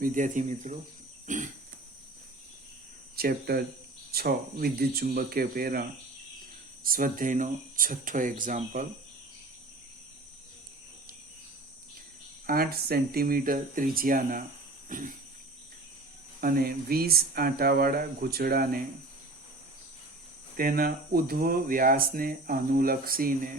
વિદ્યાર્થી મિત્રો, ચેપ્ટર 6 વિદ્યુત ચુંબકીય પ્રેરણ સ્વાધ્યાયનો છઠ્ઠો એક્ઝામ્પલ. 8 સેન્ટીમીટર ત્રિજ્યાના અને 20 આંટાવાળા ગૂંચળાને તેના ઉધ્વ વ્યાસને અનુલક્ષીને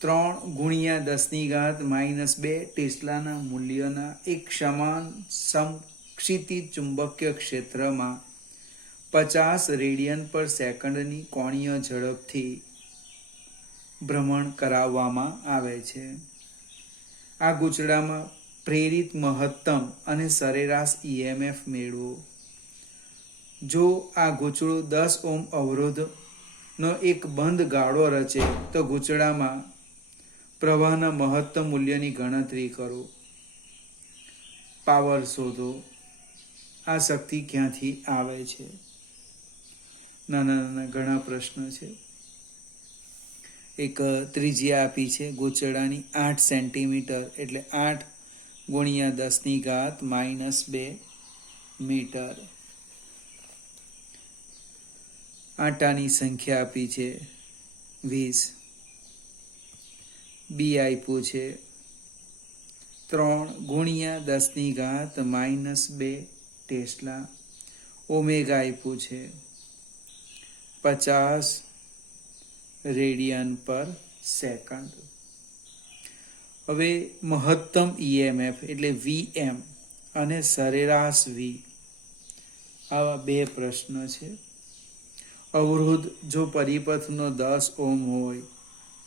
3×10⁻² ટેસ્લાના મૂલ્યના એક સમાન સમક્ષિતિજ ચુંબકીય ક્ષેત્રમાં 50 રેડિયન પર સેકન્ડની કોણીય ઝડપથી ભ્રમણ કરાવવામાં આવે છે. આ ગૂંચળામાં પ્રેરિત મહત્તમ અને સરેરાશ EMF મેળવો. જો આ ગૂંચળું 10 ઓહ્મ અવરોધનો એક બંધ ગાળો રચે તો ગૂંચળામાં પ્રવાહના મહત્તમ મૂલ્યની ગણતરી કરો. પાવર શોધો. આ શક્તિ ક્યાંથી આવે છે? નાના નાના ઘણા પ્રશ્ન છે. એક ત્રિજ્યા આપી છે ગૂંચળાની 8 સેન્ટીમીટર એટલે 8×10⁻² મીટર. આંટાની સંખ્યા આપી છે 20. બી આપ્યું છે 3×10⁻² ટેસ્લા. ઓમેગા આપ્યું છે 50 રેડિયન પર સેકન્ડ. હવે મહત્તમ EMF એટલે VM અને સરેરાશ V, આવા બે પ્રશ્ન છે. અવરોધ જો પરિપથનો 10 ઓહ્મ હોય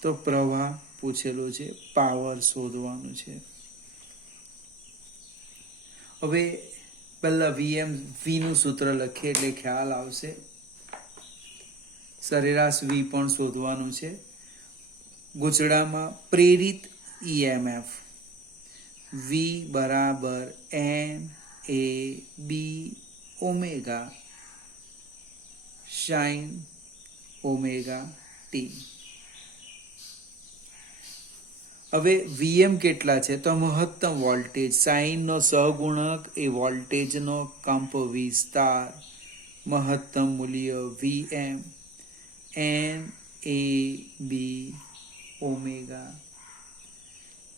તો પ્રવાહ પૂછેલો છે, પાવર શોધવાનું છે. હવે પહેલા વીનું સૂત્ર લખીએ એટલે ખ્યાલ આવશે. સરેરાશ V પણ શોધવાનું છે. ગૂંચળામાં પ્રેરિત EMF V બરાબર NAB omega sin omega t. હવે VM કેટલા છે? તો મહત્તમ વોલ્ટેજ, સાઇનનો સહગુણક એ વોલ્ટેજનો કંપ વિસ્તાર, મહત્તમ મૂલ્ય VM NAB ઓમેગા.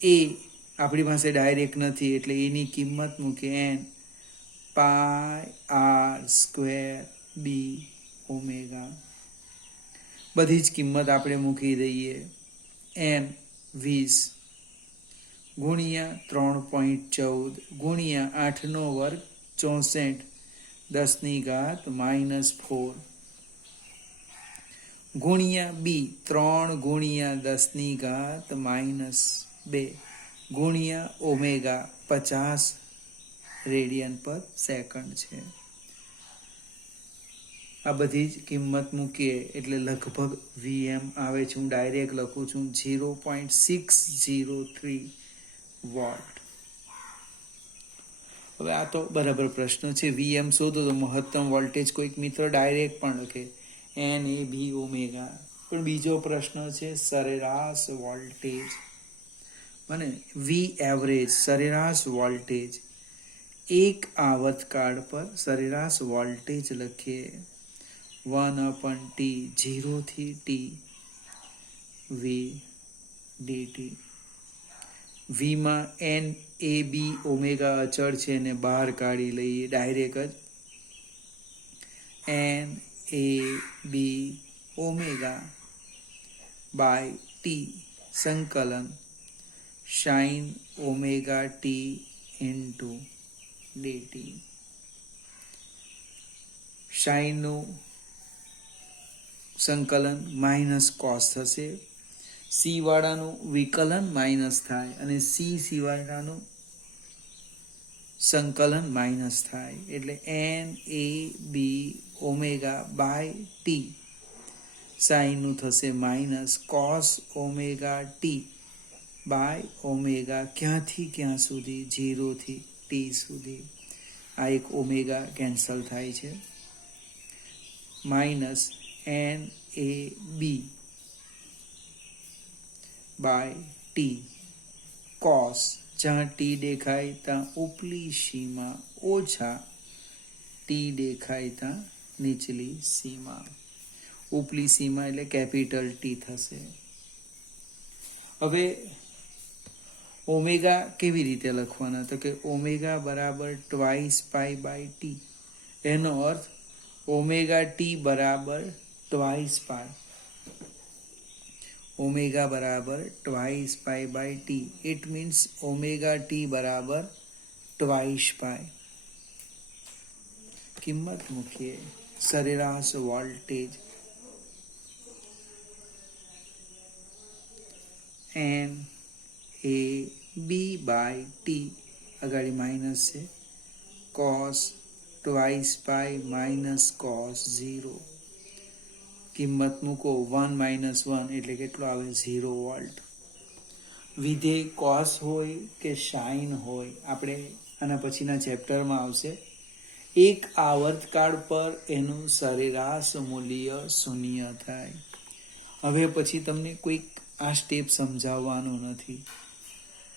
એ આપણી પાસે ડાયરેક્ટ નથી એટલે એની કિંમત મૂકીએ N πr² B ઓમેગા. બધી જ કિંમત આપણે મૂકી દઈએ. N 20 ગુણ્યા 3.14 ગુણ્યા 8નો વર્ગ 64 10⁻⁴ ગુણ્યા B 3×10⁻² ગુણ્યા ઓમેગા 50 રેડિયન પર સેકન્ડ છે. આ બધી જ કિંમત મૂકીએ એટલે લગભગ VM આવે છે. હું ડાયરેક્ટ લખું છું 0.603 વોલ્ટ. હવે આ તો બરાબર પ્રશ્ન છે. VM શોધો તો મહત્તમ વોલ્ટેજ કોઈક મિત્રો ડાયરેક્ટ પણ લખે NAB ઓમેગા. પણ બીજો પ્રશ્ન છે સરેરાશ વોલ્ટેજ, મને V એવરેજ સરેરાશ વોલ્ટેજ. એક આવર્તકાળ પર સરેરાશ વોલ્ટેજ લખીએ 1/T 0 થી T V dt. Vમાં NAB omega અચળ છે ને બહાર કાઢી લઈએ ડાયરેક્ટ જ. NAB ઓમેગા બાય T સંકલન sin omega T into dt. સાઇનનું સંકલન માઇનસ કોસ થશે, સી વાળાનું વિકલન માઇનસ થાય અને સી વાળાનું સંકલન માઇનસ થાય એટલે NAB ઓમેગા બાય T. સાઇનનું થશે minus cos omega T by omega. ક્યાંથી ક્યાં સુધી? 0 થી T સુધી. આ એક ઓમેગા કેન્સલ થાય છે. Minus NAB by T cos જ્યાં ટી દેખાય ત્યાં ઉપલી સીમા ઓછા ટી દેખાય ત્યાં નીચલી સીમા. ઉપલી સીમા એટલે કેપિટલ ટી થશે. હવે ઓમેગા કેવી રીતે લખવાના? તો કે ઓમેગા બરાબર ટ્વાઇસ પાઈ બાય ટી. એનો અર્થ ઓમેગા ટી બરાબર ટ્વાઇસ પાઈ. ઓમેગા બરાબર twice pi by T. It means omega T બરાબર ટ્વાઇસ પાઈ. કિંમત મૂકીએ. સરેરાશ voltage N A B by T, આગળ માઇનસ છે, cos twice pi minus cos 0. કિંમત મૂકો 1 - 1 એટલે કેટલો આવે? 0 વોલ્ટ. વિધેય કોસ હોય કે સાઇન હોય, આપણે આના પછીના ચેપ્ટરમાં આવશે. એક આવર્તકાળ પર એનું સરેરાશ મૂલ્ય 0 થાય. હવે પછી તમને કોઈક આ સ્ટેપ સમજાવવાનું નથી.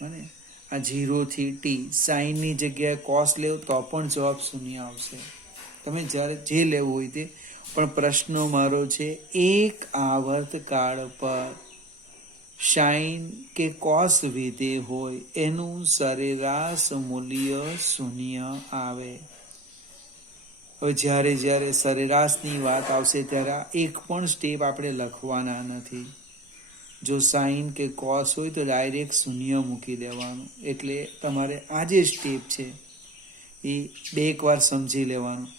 અને આ 0 થી ટી, સાઇનની જગ્યાએ કોસ લેવ તો પણ જવાબ 0 આવશે. તમે જ્યારે જે લેવું હોય તે, પણ પ્રશ્ન મારો છે એક આવર્તકાળ પર સાઇન કે કોસ વિધેય હોય એનું સરેરાશ મૂલ્ય 0 આવે. હવે જ્યારે જ્યારે સરેરાશની વાત આવશે ત્યારે આ એક પણ સ્ટેપ આપણે લખવાના નથી. જો સાઇન કે કોસ હોય તો ડાયરેક્ટ 0 મૂકી દેવાનું. એટલે તમારે આ જે સ્ટેપ છે એ એક વાર સમજી લેવાનું.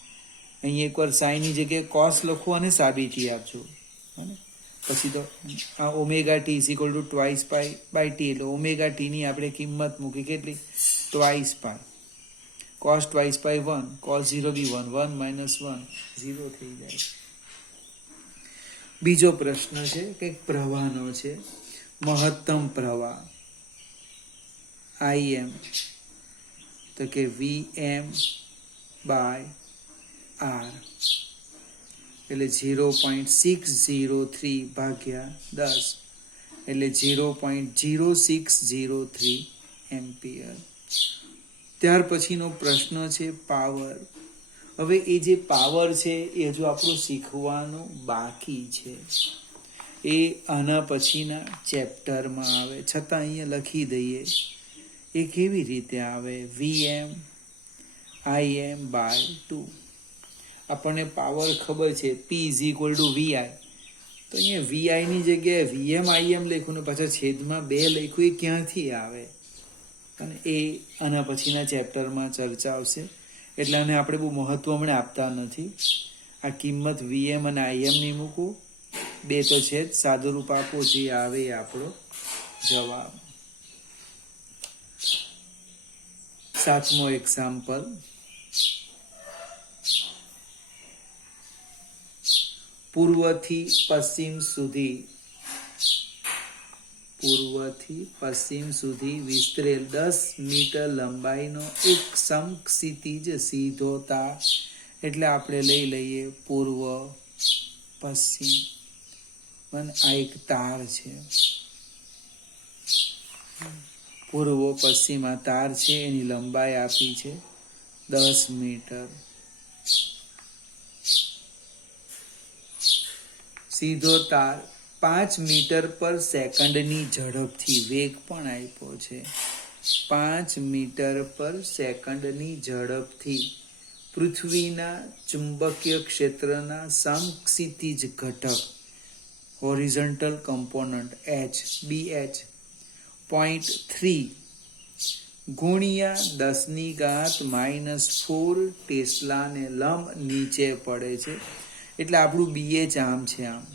અહીં એકવાર સાઇનની જગ્યાએ કોસ લખો અને સાબિતી આપજો. પછી તો આ omega T is equal to twice pi by T, એટલે ઓમેગા ટીની આપણે કિંમત મૂકી. કેટલી? Twice pi. Cos twice pi 1, cos 0 બી 1, 1 - 1 0 થઈ જાય. બીજો પ્રશ્ન છે કંઈક પ્રવાહનો છે. મહત્તમ પ્રવાહ IM, તો કે VM બાય R એટલે 0.603 ભાગ્યા 10 એટલે 0.0603 એમ્પિયર. ત્યાર પછીનો પ્રશ્ન છે પાવર. હવે એ જે પાવર છે એ હજુ આપણું શીખવાનું બાકી છે. એ આના પછીના ચેપ્ટરમાં આવે, છતાં અહીંયા લખી દઈએ. એ કેવી રીતે આવે? VM IM by 2. આપણને પાવર ખબર છે P = VI, તો અહીંયા VI ની જગ્યાએ VM IM લખ્યું ને પાછા છેદમાં 2 લખ્યું. એ ક્યાંથી આવે? અને એ આના પછીના ચેપ્ટરમાં ચર્ચા આવશે. એટલે આને આપણે બહુ મહત્વ હમણાં આપતા નથી. આ કિંમત VM અને IM ની મૂકું, 2 તો છે જ, સાદુરૂપ આપો, જે આવે એ આપણો જવાબ. 7મો એક્ઝામ્પલ. પૂર્વથી પશ્ચિમ સુધી વિસ્તરેલ 10 મીટર લંબાઈનો એક સમક્ષિતિજ સીધો તાર, એટલે આપણે લઈ લઈએ પૂર્વ પશ્ચિમ. આ એક તાર છે, પૂર્વ પશ્ચિમ આ તાર છે. એની લંબાઈ આપી છે 10 મીટર. સીધો તાર 5 મીટર પર સેકન્ડની ઝડપથી, વેગ પણ આપ્યો છે, 5 મીટર પર સેકન્ડની ઝડપથી પૃથ્વીના ચુંબકીય ક્ષેત્રના સમક્ષિતિજ ઘટક હોરિઝોન્ટલ કમ્પોનન્ટ BH 0.3 ગુણ્યા 10⁻⁻4 ટેસ્લાને લંબ નીચે પડે છે. એટલે આપણું BH આમ છે, આમ.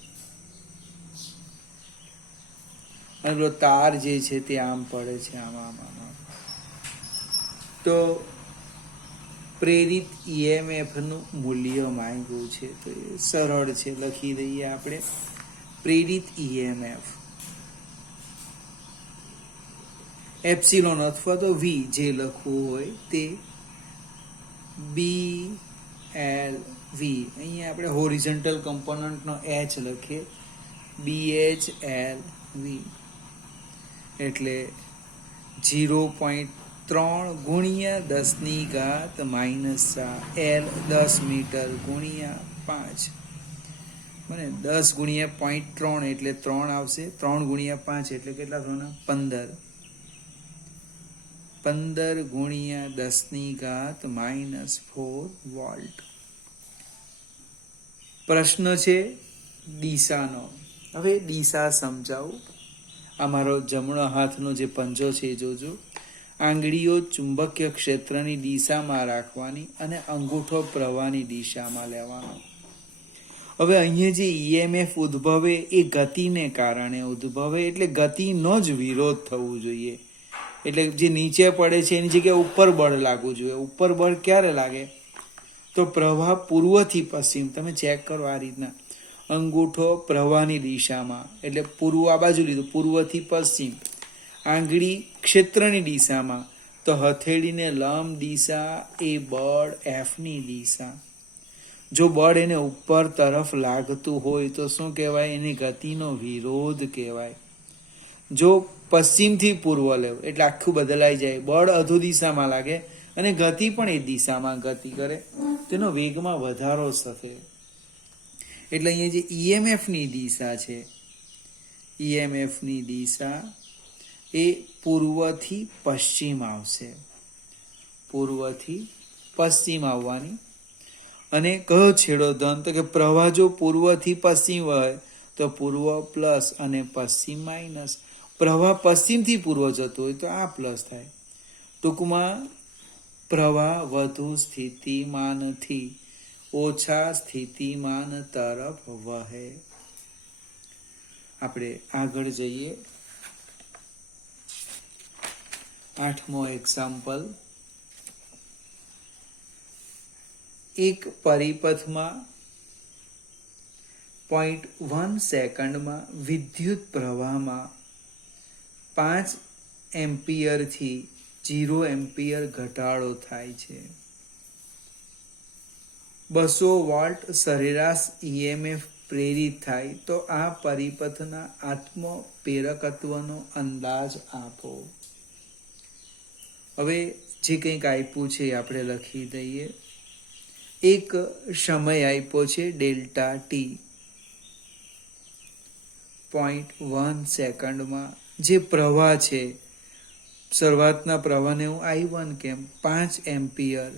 અને તાર જે છે તે આમ પડે છે, આમ આમ આમ. તો પ્રેરિત EMF નું મૂલ્ય માંગ્યું છે. તો એ સરળ છે, લખી દઈએ આપણે. પ્રેરિત EMF એપ્સિલોન અથવા તો V જે લખવું હોય તે BLV. અહીંયા આપણે હોરિઝોન્ટલ કમ્પોનન્ટનો H લખીએ, BHLV. એટલે 0.3 ગુણ્યા 10⁻⁻4 L 10 મીટર ગુણ્યા 5 મને 10 ગુણ્યા 0.3 એટલે 3 આવશે. 3 ગુણ્યા 5 એટલે કેટલા થવાના? 15. 15 ગુણ્યા 10⁻⁻4 વોલ્ટ. પ્રશ્ન છે દિશાનો. હવે દિશા સમજાવું. આ મારો જમણો હાથનો જે પંજો છે એ જોજો. આંગળીઓ ચુંબકીય ક્ષેત્રની દિશામાં રાખવાની અને અંગૂઠો પ્રવાહની દિશામાં લેવાનો. હવે અહીંયા જે ઈએમએફ ઉદ્ભવે એ ગતિને કારણે ઉદ્ભવે, એટલે ગતિનો જ વિરોધ થવો જોઈએ. એટલે જે નીચે પડે છે એની જગ્યાએ ઉપર બળ લાગવું જોઈએ. ઉપર બળ ક્યારે લાગે? તો પ્રવાહ પૂર્વથી પશ્ચિમ. તમે ચેક કરો આ રીતના. અંગૂઠો પ્રવાહની દિશામાં, એટલે પૂર્વ આ બાજુ લીધું, પૂર્વથી પશ્ચિમ. આંગળી ક્ષેત્રની દિશામાં, તો હથેળીને લંબ દિશા એ બળ એફની દિશા. જો બળ એને ઉપર તરફ લાગતું હોય તો શું કહેવાય? એની ગતિનો વિરોધ કહેવાય. જો પશ્ચિમથી પૂર્વ લેવું એટલે આખું બદલાઈ જાય. બળ અધુ દિશામાં લાગે અને ગતિ પણ એ દિશામાં ગતિ કરે, તેનો વેગમાં વધારો થશે. એટલે અહીંયા જે ઈએમએફની દિશા છે, ઈએમએફની દિશા એ પૂર્વથી પશ્ચિમ આવશે. પૂર્વથી પશ્ચિમ આવવાની. અને કયો છેડો ધન? તો કે પ્રવાહ જો પૂર્વથી પશ્ચિમ વહે તો પૂર્વ પ્લસ અને પશ્ચિમ માઇનસ. પ્રવાહ પશ્ચિમથી પૂર્વ જતો હોય તો આ પ્લસ થાય. ટૂંકમાં પ્રવાહ વધુ સ્થિતિમાનથી ઓછા સ્થિતિમાન તરફ વહે. આપણે આગળ જઈએ. 8મો એક્ઝામ્પલ. એક પરિપથમાં 0.1 સેકન્ડમાં વિદ્યુત પ્રવાહમાં 5 એમ્પિયરથી 0 એમ્પિયર ઘટાડો થાય છે. 200 વોલ્ટ સરેરાશ ઈએમએફ પ્રેરિત થાય તો આ પરિપથના આત્મપ્રેરકત્વનો અંદાજ આપો. હવે જે કંઈક આપ્યું છે આપણે લખી દઈએ. એક સમય આપ્યો છે ડેલ્ટા ટી. 0.1 સેકન્ડમાં જે પ્રવાહ છે, શરૂઆતના પ્રવાહને હું I1 કેમ 5 એમ્પિયર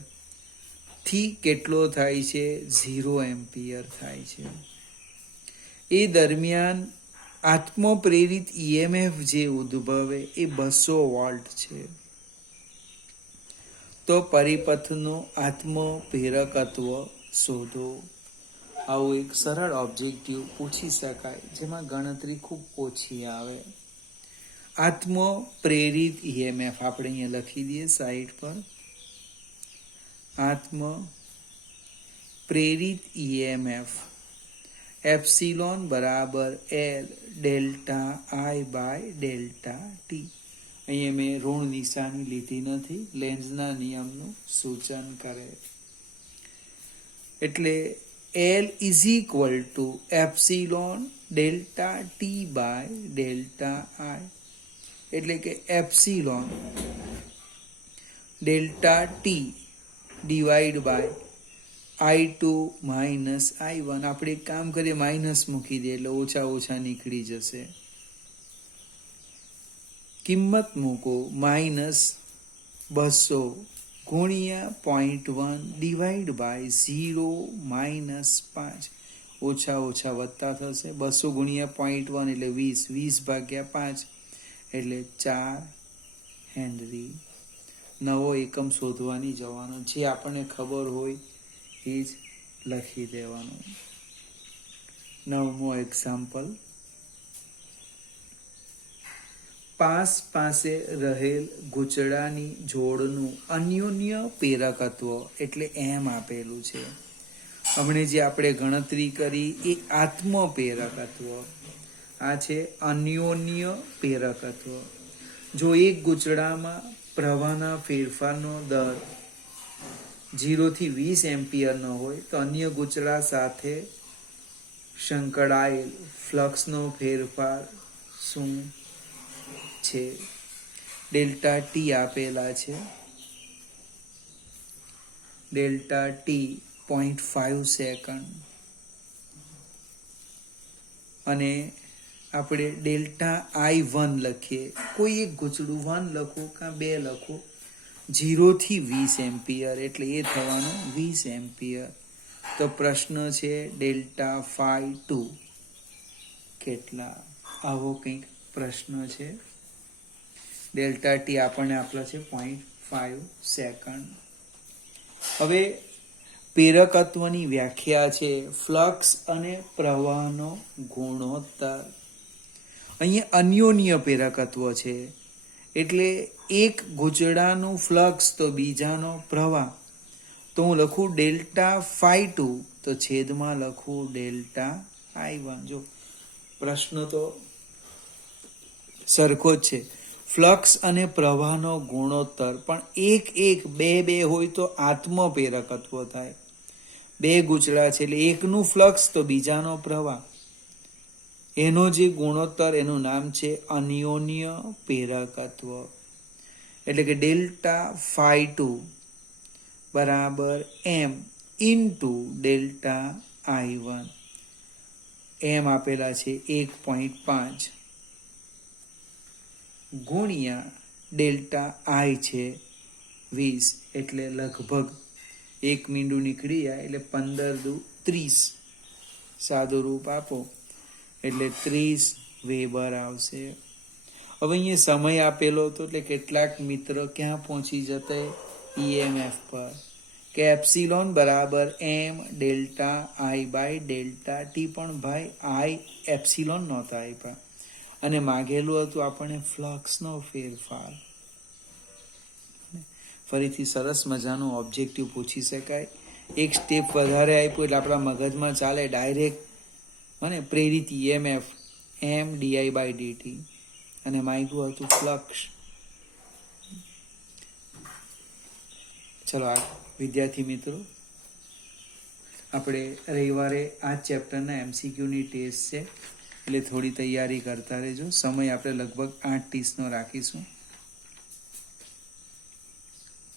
થી કેટલો થાય છે? 0 એમ્પિયર થાય છે. એ દરમિયાન આત્મપ્રેરિત ઈએમએફ જે ઉદ્ભવે એ 200 વોલ્ટ છે. તો પરિપથનું આત્મપ્રેરકત્વ શોધો. આવું એક સરળ ઓબ્જેક્ટિવ પૂછી શકાય જેમાં ગણતરી ખૂબ ઓછી આવે. આત્મપ્રેરિત ઈએમએફ આપણે અહીંયા લખી દઈએ સાઈડ પર. આત્મપ્રેરિત ઈએમએફ એપ્સિલોન બરાબર L delta I by delta T. અહીંયા મેં ઋણ નિશાની લીધી નથી, લેન્ઝના નિયમનું સૂચન કરે. એટલે L is equal to epsilon delta T by delta I. એટલે કે epsilon delta T divide by I2 minus I1. આપણે એક કામ કરીએ, માઇનસ મૂકી દઈએ એટલે ઓછા ઓછા નીકળી જશે. કિંમત મૂકો. -200 ગુણ્યા 0.1 ડિવાઈડ બાય 0 માઇનસ 5. ઓછા ઓછા વધતા થશે. 200 ગુણ્યા 0.1 એટલે 20. 20 ભાગ્યા 5 એટલે 4 હેનરી. નવો એકમ શોધવાની જવાનો. જે આપણને ખબર હોય એ જ લખી દેવાનું. 9મો એક્ઝામ્પલ. પાસ પાસે રહેલ ગૂંચળાની જોડનું અન્યોન્ય પ્રેરકત્વ એટલે એમ આપેલું છે. હમણે જે આપણે ગણતરી કરી એ આત્મપ્રેરકત્વ. આ છે અન્યોન્ય પ્રેરકત્વ. જો એક ગૂંચળામાં પ્રવાહના ફેરફારનો દર 0 થી 20 એમ્પિયરનો હોય તો અન્ય ગૂંચળા સાથે સંકળાયેલ ફ્લક્સનો ફેરફાર શું છે? ડેલ્ટા ટી આપેલા છે, ડેલ્ટા ટી 0.5 સેકન્ડ, અને આપણે ડેલ્ટા I1 લખીએ, કોઈ એક ગૂંચળું 1 લખો કાં 2 લખો, 0 થી 20 એમ્પિયર એટલે એ થવાનું 20 એમ્પિયર. તો પ્રશ્ન છે ડેલ્ટા phi2 કેટલા, આવો કંઈક પ્રશ્ન છે. ડેલ્ટા ટી આપણને આપેલા છે 0.5 સેકન્ડ. હવે પ્રેરકત્વની વ્યાખ્યા છે ફ્લક્સ અને પ્રવાહનો ગુણોત્તર. અહીંયા અન્યોન્ય પ્રેરકત્વ છે એટલે એક ગૂંચળાનું ફ્લક્સ તો બીજાનો પ્રવાહ. તો હું લખું ડેલ્ટા phi2 તો છેદમાં લખું ડેલ્ટા I1. જો પ્રશ્ન તો સરખો જ છે, ફ્લક્સ અને પ્રવાહનો ગુણોત્તર, પણ એક બે હોય તો આત્મપ્રેરકત્વ થાય. 2 ગૂંચળા છે એટલે એકનું ફ્લક્સ તો બીજાનો પ્રવાહ, એનો જે ગુણોત્તર એનું નામ છે અન્યોન્ય પ્રેરકત્વ. એટલે કે ડેલ્ટા phi2 બરાબર m into delta I1. m આપેલા છે 1.5 ગુણ્યા ડેલ્ટા I છે 20, એટલે લગભગ 1 મીંડું નીકળી જાય એટલે 15 દુ 30, સાદું રૂપ આપો એટલે 30 વેબર આવશે. હવે અહીંયા સમય આપેલો હતો એટલે કેટલાક મિત્ર ક્યાં પહોંચી જતા EMF પર, કે એપ્સિલોન બરાબર m delta I by delta T, પણ ભાઈ I એપ્સિલોન નહોતા આપ્યા અને માગેલું હતું આપણને ફ્લક્સનો ફેરફાર. ફરીથી સરસ મજાનું ઓબ્જેક્ટિવ પૂછી શકાય. એક સ્ટેપ વધારે આપ્યું એટલે આપણા મગજમાં ચાલે ડાયરેક્ટ મને પ્રેરિત EMF m di by dt, અને માગ્યું હતું ફ્લક્સ. ચલો આ વિદ્યાર્થી મિત્રો, આપણે રવિવારે આ ચેપ્ટરના MCQની ટેસ્ટ છે એટલે થોડી તૈયારી કરતા રહેજો. સમય આપણે લગભગ 8:30 રાખીશું.